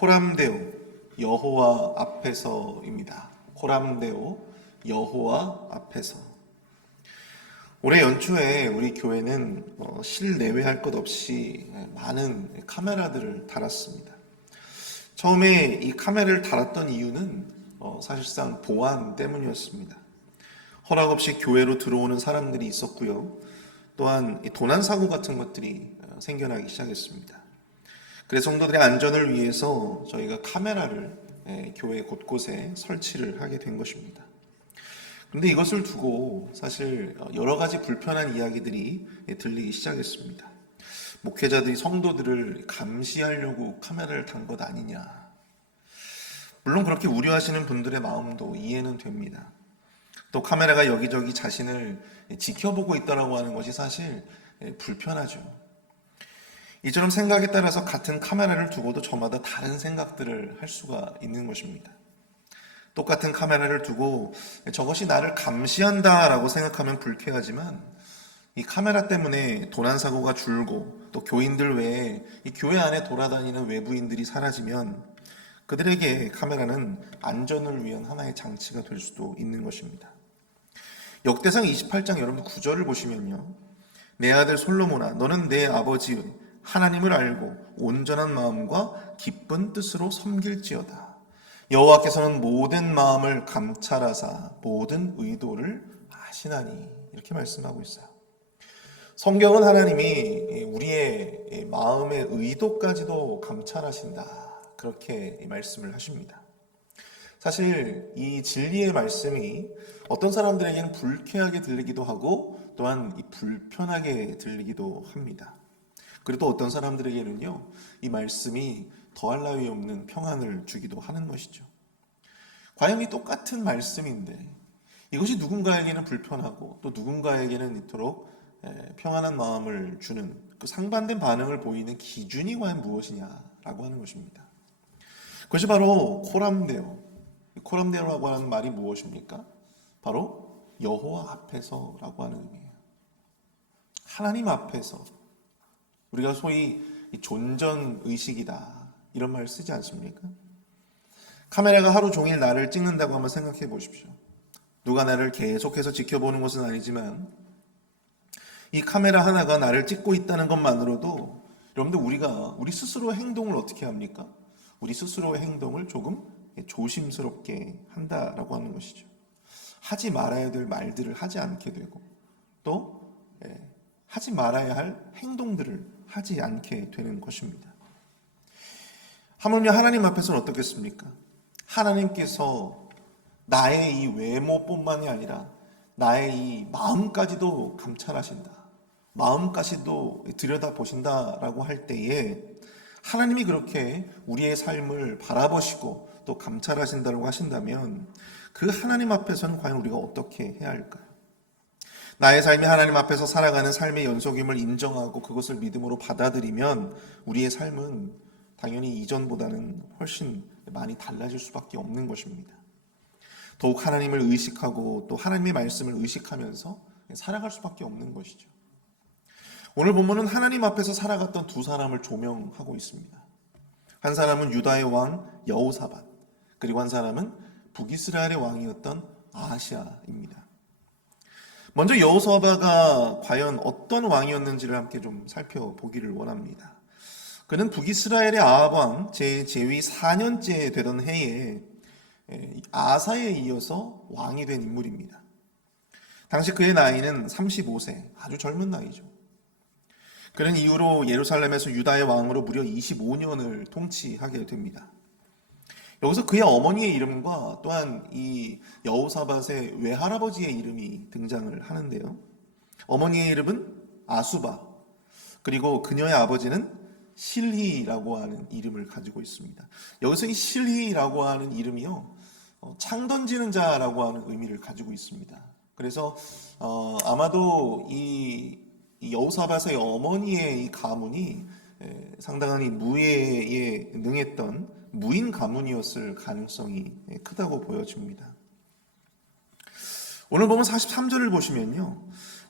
코람데오 여호와 앞에서입니다. 코람데오 여호와 앞에서. 올해 연초에 우리 교회는 실내외할 것 없이 많은 카메라들을 달았습니다. 처음에 이 카메라를 달았던 이유는 사실상 보안 때문이었습니다. 허락 없이 교회로 들어오는 사람들이 있었고요. 또한 도난 사고 같은 것들이 생겨나기 시작했습니다. 그래서 성도들의 안전을 위해서 저희가 카메라를 교회 곳곳에 설치를 하게 된 것입니다. 그런데 이것을 두고 사실 여러 가지 불편한 이야기들이 들리기 시작했습니다. 목회자들이 성도들을 감시하려고 카메라를 단 것 아니냐. 물론 그렇게 우려하시는 분들의 마음도 이해는 됩니다. 또 카메라가 여기저기 자신을 지켜보고 있다라고 하는 것이 사실 불편하죠. 이처럼 생각에 따라서 같은 카메라를 두고도 저마다 다른 생각들을 할 수가 있는 것입니다. 똑같은 카메라를 두고 저것이 나를 감시한다라고 생각하면 불쾌하지만 이 카메라 때문에 도난사고가 줄고 또 교인들 외에 이 교회 안에 돌아다니는 외부인들이 사라지면 그들에게 카메라는 안전을 위한 하나의 장치가 될 수도 있는 것입니다. 역대상 28장 여러분 9절을 보시면요. 내 아들 솔로몬아 너는 내 아버지 하나님을 알고 온전한 마음과 기쁜 뜻으로 섬길지어다. 여호와께서는 모든 마음을 감찰하사 모든 의도를 아시나니 이렇게 말씀하고 있어요. 성경은 하나님이 우리의 마음의 의도까지도 감찰하신다. 그렇게 말씀을 하십니다. 사실 이 진리의 말씀이 어떤 사람들에게는 불쾌하게 들리기도 하고 또한 불편하게 들리기도 합니다. 그리고 또 어떤 사람들에게는요, 이 말씀이 더할 나위 없는 평안을 주기도 하는 것이죠. 과연 이 똑같은 말씀인데 이것이 누군가에게는 불편하고 또 누군가에게는 이토록 평안한 마음을 주는 그 상반된 반응을 보이는 기준이 과연 무엇이냐라고 하는 것입니다. 그것이 바로 코람데오라고 하는 말이 무엇입니까? 바로 여호와 앞에서라고 하는 의미예요. 하나님 앞에서. 우리가 소위 존전의식이다 이런 말 쓰지 않습니까? 카메라가 하루 종일 나를 찍는다고 한번 생각해 보십시오. 누가 나를 계속해서 지켜보는 것은 아니지만 이 카메라 하나가 나를 찍고 있다는 것만으로도 여러분들 우리 스스로의 행동을 어떻게 합니까? 우리 스스로의 행동을 조금 조심스럽게 한다라고 하는 것이죠. 하지 말아야 될 말들을 하지 않게 되고 또 하지 말아야 할 행동들을 하지 않게 되는 것입니다. 하물며 하나님 앞에서는 어떻겠습니까? 하나님께서 나의 이 외모뿐만이 아니라 나의 이 마음까지도 감찰하신다. 마음까지도 들여다보신다라고 할 때에 하나님이 그렇게 우리의 삶을 바라보시고 또 감찰하신다고 하신다면 그 하나님 앞에서는 과연 우리가 어떻게 해야 할까요? 나의 삶이 하나님 앞에서 살아가는 삶의 연속임을 인정하고 그것을 믿음으로 받아들이면 우리의 삶은 당연히 이전보다는 훨씬 많이 달라질 수밖에 없는 것입니다. 더욱 하나님을 의식하고 또 하나님의 말씀을 의식하면서 살아갈 수밖에 없는 것이죠. 오늘 본문은 하나님 앞에서 살아갔던 두 사람을 조명하고 있습니다. 한 사람은 유다의 왕 여호사밧, 그리고 한 사람은 북이스라엘의 왕이었던 아하시아입니다. 먼저 여호사밧이 과연 어떤 왕이었는지를 함께 좀 살펴보기를 원합니다. 그는 북이스라엘의 아합 왕 제위 4년째 되던 해에 아사에 이어서 왕이 된 인물입니다. 당시 그의 나이는 35세, 아주 젊은 나이죠. 그는 이후로 예루살렘에서 유다의 왕으로 무려 25년을 통치하게 됩니다. 여기서 그의 어머니의 이름과 또한 이 여호사밧의 외할아버지의 이름이 등장을 하는데요. 어머니의 이름은 아수바, 그리고 그녀의 아버지는 실히라고 하는 이름을 가지고 있습니다. 여기서 이 실히라고 하는 이름이요, 창 던지는 자라고 하는 의미를 가지고 있습니다. 그래서 아마도 이 여호사밧의 어머니의 이 가문이 상당한 이 무예에 능했던 무인 가문이었을 가능성이 크다고 보여집니다. 오늘 보면 43절을 보시면요,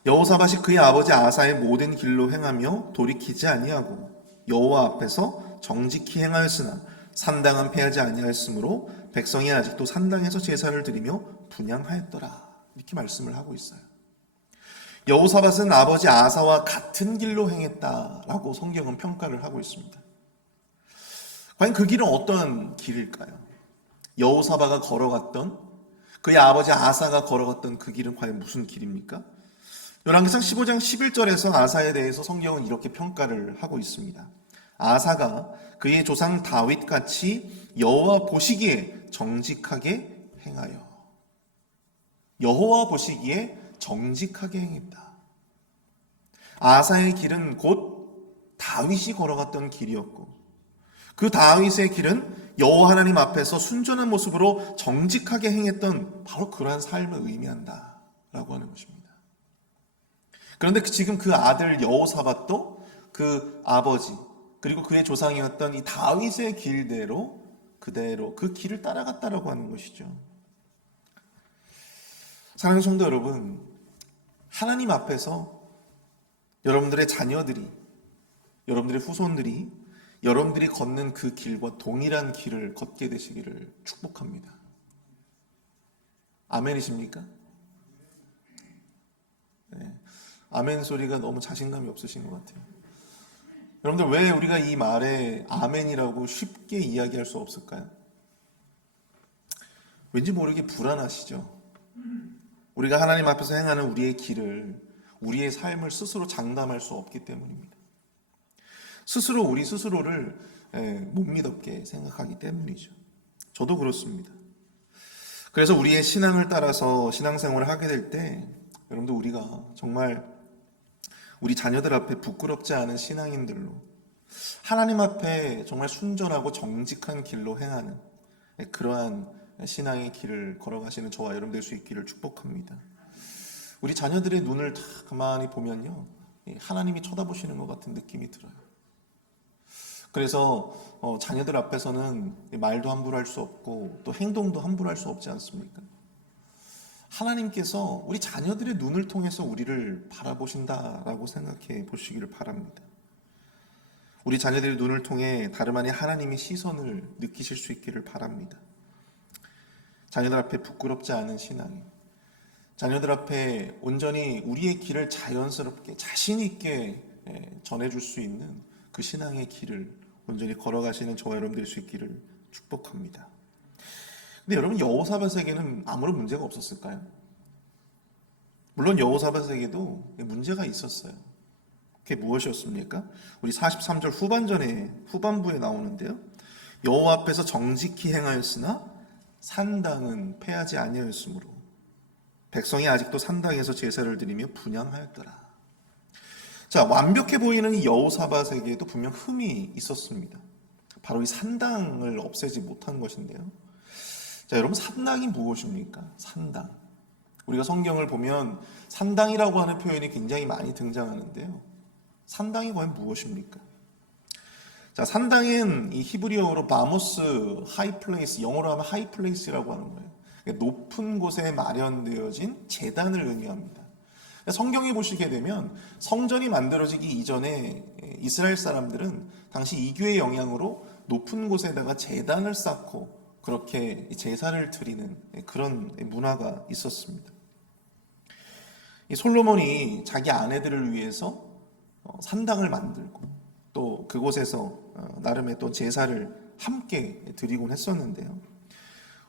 여호사밧이 그의 아버지 아사의 모든 길로 행하며 돌이키지 아니하고 여호와 앞에서 정직히 행하였으나 산당은 패하지 아니하였으므로 백성이 아직도 산당에서 제사를 드리며 분향하였더라. 이렇게 말씀을 하고 있어요. 여호사밧은 아버지 아사와 같은 길로 행했다라고 성경은 평가를 하고 있습니다. 과연 그 길은 어떤 길일까요? 여호사밧가 걸어갔던, 그의 아버지 아사가 걸어갔던 그 길은 과연 무슨 길입니까? 열왕기상 15장 11절에서 아사에 대해서 성경은 이렇게 평가를 하고 있습니다. 아사가 그의 조상 다윗같이 여호와 보시기에 정직하게 행하여. 여호와 보시기에 정직하게 행했다. 아사의 길은 곧 다윗이 걸어갔던 길이었고, 그 다윗의 길은 여호와 하나님 앞에서 순전한 모습으로 정직하게 행했던 바로 그러한 삶을 의미한다라고 하는 것입니다. 그런데 지금 그 아들 여호사밧도 그 아버지 그리고 그의 조상이었던 이 다윗의 길대로 그대로 그 길을 따라갔다라고 하는 것이죠. 사랑하는 성도 여러분, 하나님 앞에서 여러분들의 자녀들이, 여러분들의 후손들이 여러분들이 걷는 그 길과 동일한 길을 걷게 되시기를 축복합니다. 아멘이십니까? 네. 아멘 소리가 너무 자신감이 없으신 것 같아요. 여러분들, 왜 우리가 이 말에 아멘이라고 쉽게 이야기할 수 없을까요? 왠지 모르게 불안하시죠? 우리가 하나님 앞에서 행하는 우리의 길을, 우리의 삶을 스스로 장담할 수 없기 때문입니다. 스스로 우리 스스로를 못 믿었게 생각하기 때문이죠. 저도 그렇습니다. 그래서 우리의 신앙을 따라서 신앙생활을 하게 될 때 여러분들, 우리가 정말 우리 자녀들 앞에 부끄럽지 않은 신앙인들로 하나님 앞에 정말 순전하고 정직한 길로 행하는 그러한 신앙의 길을 걸어가시는 저와 여러분 될 수 있기를 축복합니다. 우리 자녀들의 눈을 다 가만히 보면요, 하나님이 쳐다보시는 것 같은 느낌이 들어요. 그래서 자녀들 앞에서는 말도 함부로 할 수 없고 또 행동도 함부로 할 수 없지 않습니까? 하나님께서 우리 자녀들의 눈을 통해서 우리를 바라보신다라고 생각해 보시기를 바랍니다. 우리 자녀들의 눈을 통해 다름 아닌 하나님의 시선을 느끼실 수 있기를 바랍니다. 자녀들 앞에 부끄럽지 않은 신앙, 자녀들 앞에 온전히 우리의 길을 자연스럽게 자신 있게 전해줄 수 있는 그 신앙의 길을 온전히 걸어가시는 저와 여러분 될 수 있기를 축복합니다. 근데 여러분, 여호사밧에게는 아무런 문제가 없었을까요? 물론 여호사밧에게도 문제가 있었어요. 그게 무엇이었습니까? 우리 43절 후반부에 나오는데요. 여호와 앞에서 정직히 행하였으나 산당은 패하지 아니하였으므로 백성이 아직도 산당에서 제사를 드리며 분향하였더라. 자, 완벽해 보이는 이 여호사밧에게도 분명 흠이 있었습니다. 바로 이 산당을 없애지 못한 것인데요. 자, 여러분, 산당이 무엇입니까? 산당. 우리가 성경을 보면 산당이라고 하는 표현이 굉장히 많이 등장하는데요. 산당이 과연 무엇입니까? 자, 산당은 이 히브리어로 바모스 하이플레이스, 영어로 하면 하이플레이스라고 하는 거예요. 높은 곳에 마련되어진 제단을 의미합니다. 성경에 보시게 되면 성전이 만들어지기 이전에 이스라엘 사람들은 당시 이교의 영향으로 높은 곳에다가 제단을 쌓고 그렇게 제사를 드리는 그런 문화가 있었습니다. 이 솔로몬이 자기 아내들을 위해서 산당을 만들고 또 그곳에서 나름의 또 제사를 함께 드리곤 했었는데요.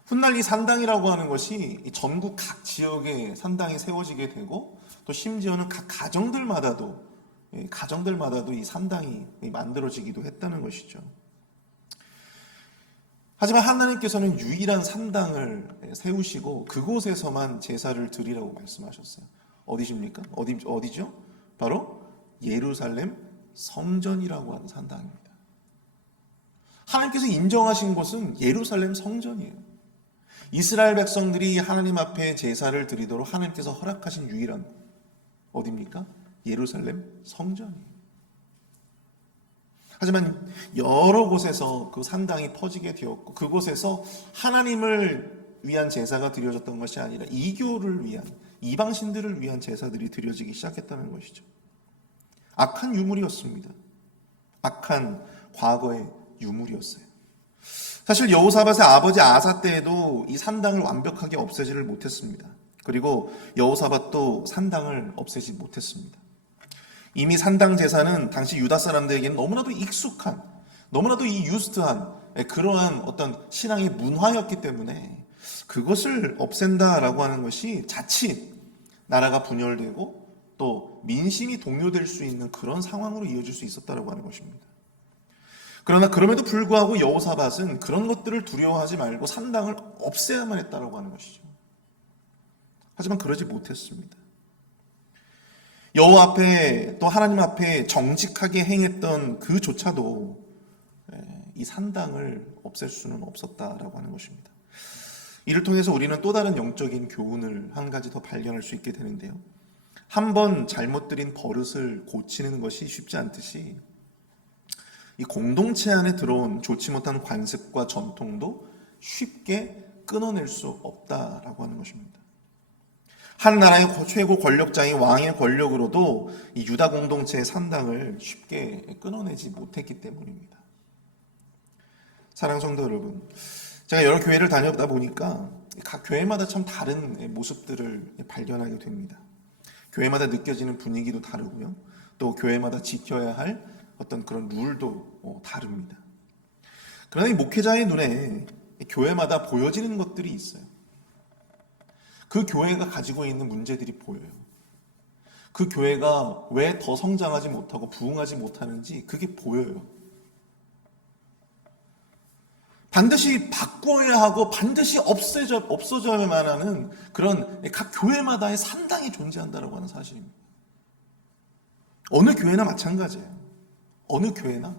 훗날 이 산당이라고 하는 것이 전국 각 지역에 산당이 세워지게 되고 또 심지어는 각 가정들마다도 이 산당이 만들어지기도 했다는 것이죠. 하지만 하나님께서는 유일한 산당을 세우시고 그곳에서만 제사를 드리라고 말씀하셨어요. 어디십니까? 어디죠? 바로 예루살렘 성전이라고 하는 산당입니다. 하나님께서 인정하신 곳은 예루살렘 성전이에요. 이스라엘 백성들이 하나님 앞에 제사를 드리도록 하나님께서 허락하신 유일한 어디입니까? 예루살렘 성전이에요. 하지만 여러 곳에서 그 산당이 퍼지게 되었고 그곳에서 하나님을 위한 제사가 드려졌던 것이 아니라 이교를 위한, 이방신들을 위한 제사들이 드려지기 시작했다는 것이죠. 악한 유물이었습니다. 악한 과거의 유물이었어요. 사실 여호사밧의 아버지 아사 때에도 이 산당을 완벽하게 없애지를 못했습니다. 그리고 여호사밧도 산당을 없애지 못했습니다. 이미 산당 제사는 당시 유다 사람들에게는 너무나도 익숙한, 너무나도 이 유스트한 그러한 어떤 신앙의 문화였기 때문에 그것을 없앤다라고 하는 것이 자칫 나라가 분열되고 또 민심이 동요될 수 있는 그런 상황으로 이어질 수 있었다라고 하는 것입니다. 그러나 그럼에도 불구하고 여호사밧은 그런 것들을 두려워하지 말고 산당을 없애야만 했다라고 하는 것이죠. 하지만 그러지 못했습니다. 여호와 앞에 또 하나님 앞에 정직하게 행했던 그조차도 이 산당을 없앨 수는 없었다라고 하는 것입니다. 이를 통해서 우리는 또 다른 영적인 교훈을 한 가지 더 발견할 수 있게 되는데요. 한 번 잘못 들인 버릇을 고치는 것이 쉽지 않듯이 이 공동체 안에 들어온 좋지 못한 관습과 전통도 쉽게 끊어낼 수 없다라고 하는 것입니다. 한 나라의 최고 권력자인 왕의 권력으로도 이 유다 공동체의 산당을 쉽게 끊어내지 못했기 때문입니다. 사랑하는 성도 여러분, 제가 여러 교회를 다녀다 보니까 각 교회마다 참 다른 모습들을 발견하게 됩니다. 교회마다 느껴지는 분위기도 다르고요. 또 교회마다 지켜야 할 어떤 그런 룰도 다릅니다. 그러나 이 목회자의 눈에 교회마다 보여지는 것들이 있어요. 그 교회가 가지고 있는 문제들이 보여요. 그 교회가 왜 더 성장하지 못하고 부흥하지 못하는지 그게 보여요. 반드시 바꿔야 하고 반드시 없어져야만 하는 그런 각 교회마다의 산당이 존재한다고 하는 사실입니다. 어느 교회나 마찬가지예요. 어느 교회나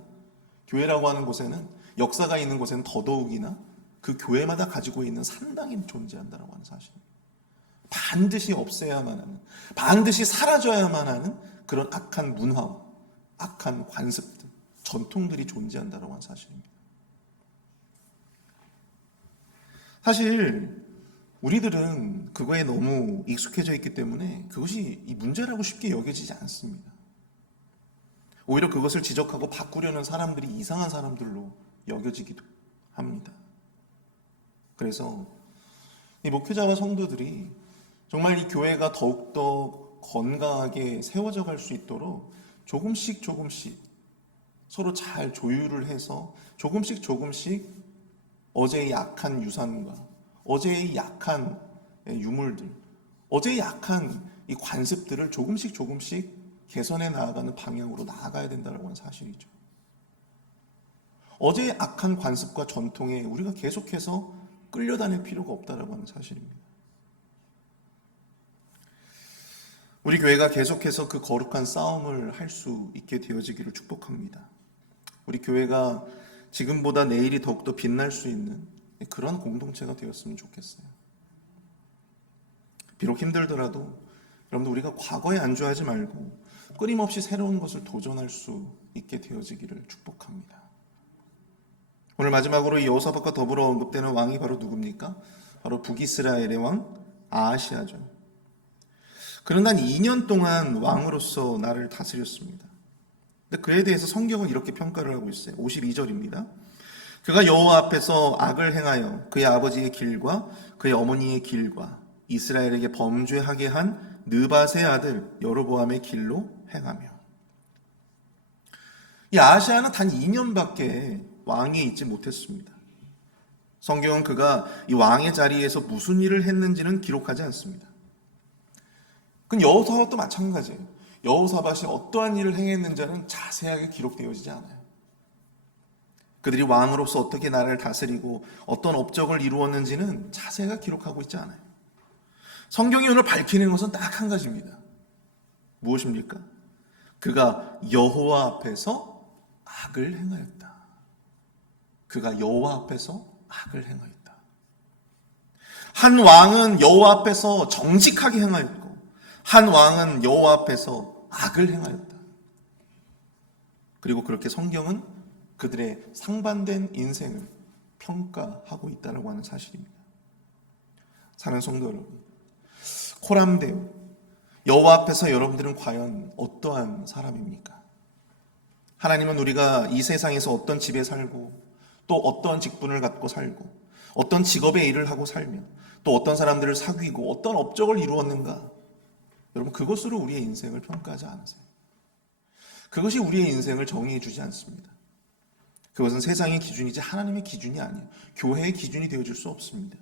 교회라고 하는 곳에는 역사가 있는 곳에는 더더욱이나 그 교회마다 가지고 있는 산당이 존재한다고 하는 사실입니다. 반드시 없애야만 하는, 반드시 사라져야만 하는 그런 악한 문화와 악한 관습들, 전통들이 존재한다고 하는 사실입니다. 사실 우리들은 그거에 너무 익숙해져 있기 때문에 그것이 이 문제라고 쉽게 여겨지지 않습니다. 오히려 그것을 지적하고 바꾸려는 사람들이 이상한 사람들로 여겨지기도 합니다. 그래서 이 목회자와 성도들이 정말 이 교회가 더욱더 건강하게 세워져 갈 수 있도록 조금씩 서로 잘 조율을 해서 조금씩 어제의 약한 유산과 어제의 약한 유물들, 어제의 약한 이 관습들을 조금씩 개선해 나아가는 방향으로 나아가야 된다는 건 사실이죠. 어제의 악한 관습과 전통에 우리가 계속해서 끌려다닐 필요가 없다라고 하는 사실입니다. 우리 교회가 계속해서 그 거룩한 싸움을 할 수 있게 되어지기를 축복합니다. 우리 교회가 지금보다 내일이 더욱더 빛날 수 있는 그런 공동체가 되었으면 좋겠어요. 비록 힘들더라도 여러분들 우리가 과거에 안주하지 말고 끊임없이 새로운 것을 도전할 수 있게 되어지기를 축복합니다. 오늘 마지막으로 이 여호사밧과 더불어 언급되는 왕이 바로 누굽니까? 바로 북이스라엘의 왕 아하시아죠. 그는 단 2년 동안 왕으로서 나라를 다스렸습니다. 근데 그에 대해서 성경은 이렇게 평가를 하고 있어요. 52절입니다. 그가 여호와 앞에서 악을 행하여 그의 아버지의 길과 그의 어머니의 길과 이스라엘에게 범죄하게 한 느밧의 아들 여로보암의 길로 행하며. 이 아하시아는 단 2년밖에 왕위에 있지 못했습니다. 성경은 그가 이 왕의 자리에서 무슨 일을 했는지는 기록하지 않습니다. 그건 여호사밧도 마찬가지예요. 여호사밧이 어떠한 일을 행했는지는 자세하게 기록되어지지 않아요. 그들이 왕으로서 어떻게 나라를 다스리고 어떤 업적을 이루었는지는 자세하게 기록하고 있지 않아요. 성경이 오늘 밝히는 것은 딱 한 가지입니다. 무엇입니까? 그가 여호와 앞에서 악을 행하였다. 그가 여호와 앞에서 악을 행하였다. 한 왕은 여호와 앞에서 정직하게 행하였고 한 왕은 여호와 앞에서 악을 행하였다. 그리고 그렇게 성경은 그들의 상반된 인생을 평가하고 있다고 하는 사실입니다. 사랑하는 성도 여러분, 코람데오, 여호와 앞에서 여러분들은 과연 어떠한 사람입니까? 하나님은 우리가 이 세상에서 어떤 집에 살고 또 어떤 직분을 갖고 살고, 어떤 직업의 일을 하고 살며, 또 어떤 사람들을 사귀고, 어떤 업적을 이루었는가. 여러분, 그것으로 우리의 인생을 평가하지 않으세요. 그것이 우리의 인생을 정의해 주지 않습니다. 그것은 세상의 기준이지 하나님의 기준이 아니에요. 교회의 기준이 되어줄 수 없습니다.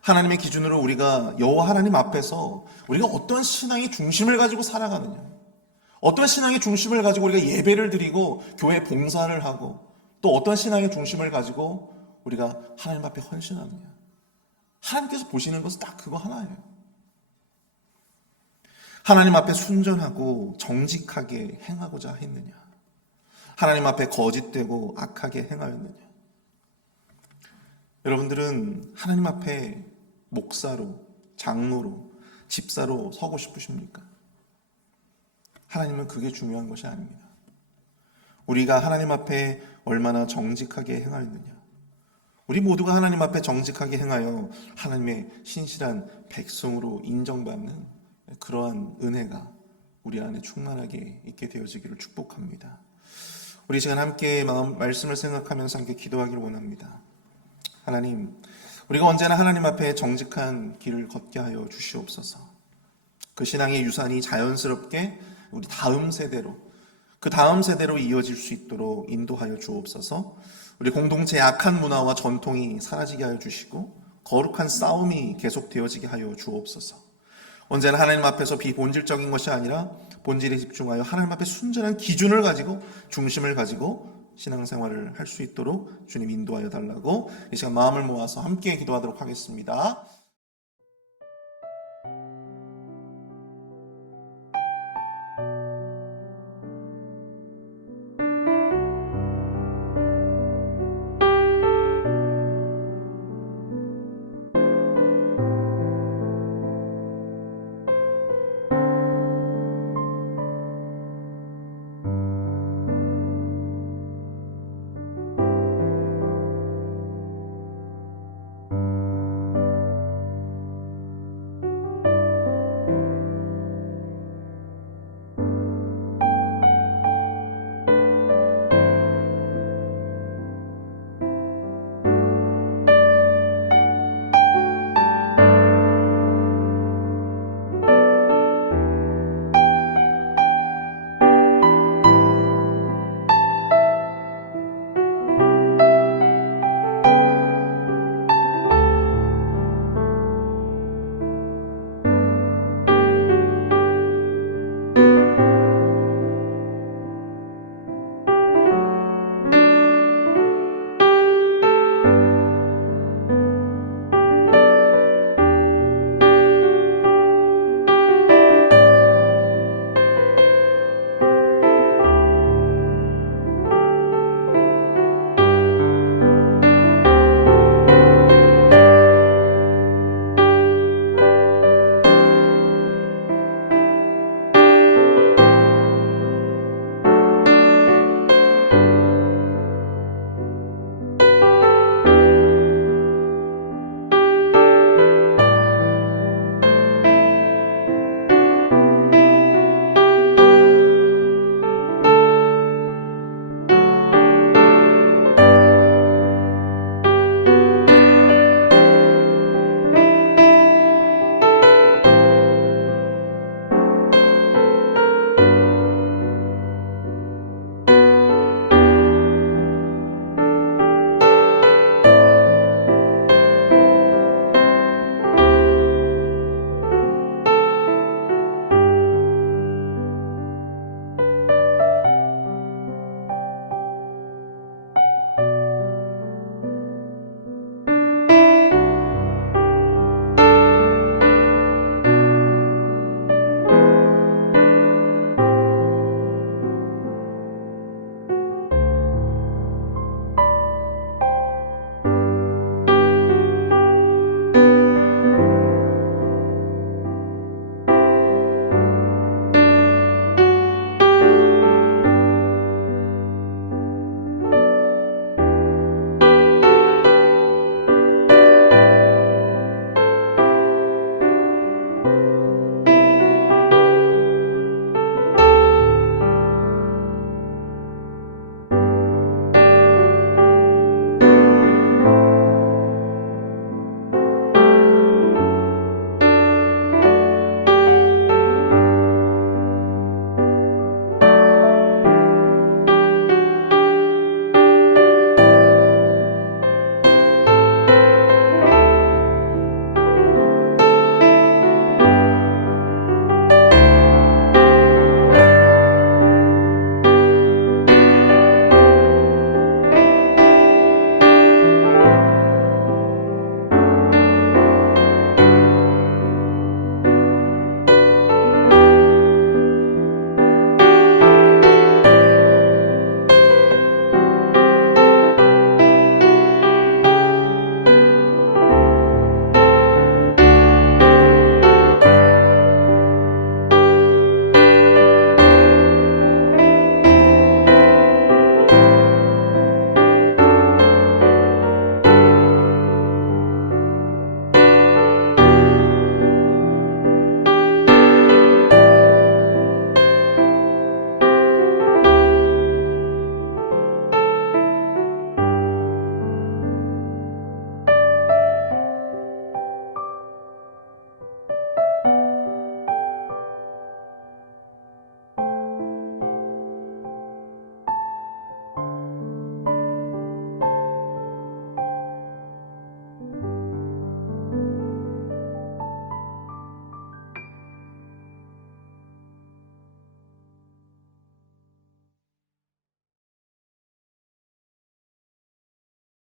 하나님의 기준으로 우리가 여호와 하나님 앞에서 우리가 어떤 신앙의 중심을 가지고 살아가느냐, 어떤 신앙의 중심을 가지고 우리가 예배를 드리고 교회 봉사를 하고, 또 어떤 신앙의 중심을 가지고 우리가 하나님 앞에 헌신하느냐. 하나님께서 보시는 것은 딱 그거 하나예요. 하나님 앞에 순전하고 정직하게 행하고자 했느냐, 하나님 앞에 거짓되고 악하게 행하였느냐. 여러분들은 하나님 앞에 목사로, 장로로, 집사로 서고 싶으십니까? 하나님은 그게 중요한 것이 아닙니다. 우리가 하나님 앞에 얼마나 정직하게 행하였느냐. 우리 모두가 하나님 앞에 정직하게 행하여 하나님의 신실한 백성으로 인정받는 그러한 은혜가 우리 안에 충만하게 있게 되어지기를 축복합니다. 우리 시간 함께 말씀을 생각하면서 함께 기도하기를 원합니다. 하나님, 우리가 언제나 하나님 앞에 정직한 길을 걷게 하여 주시옵소서. 그 신앙의 유산이 자연스럽게 우리 다음 세대로, 그 다음 세대로 이어질 수 있도록 인도하여 주옵소서. 우리 공동체의 악한 문화와 전통이 사라지게 하여 주시고 거룩한 싸움이 계속되어지게 하여 주옵소서. 언제나 하나님 앞에서 비본질적인 것이 아니라 본질에 집중하여 하나님 앞에 순전한 기준을 가지고, 중심을 가지고 신앙생활을 할 수 있도록 주님 인도하여 달라고 이 시간 마음을 모아서 함께 기도하도록 하겠습니다.